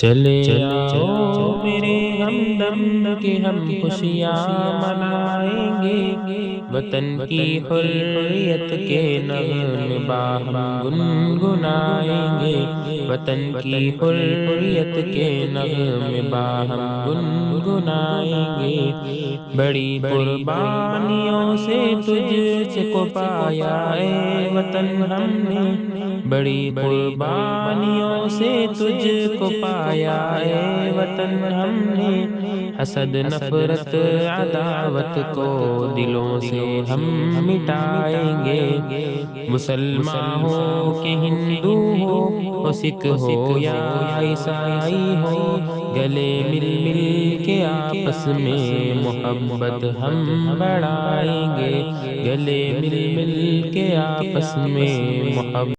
چلے آؤ میرے ہمدم کہ ہم خوشیاں منائیں گے، وطن کی حریت کے نغمے باہم گنگنائیں گے، وطن کی حریت کے نغمے باہم گنگنائیں گے۔ بڑی قربانیوں سے تجھ کو پایا اے وطن ہم نے، بڑی قربانیوں سے تجھ کو پایا اے وطن ہم نے، حسد نفرت عداوت کو دلوں سے ہم مٹائیں گے۔ مسلمان ہو کہ ہندو ہو سکھ ہو یا عیسائی ہو، گلے مل مل کے آپس میں محبت ہم بڑھائیں گے، گلے مل مل کے آپس میں محبت۔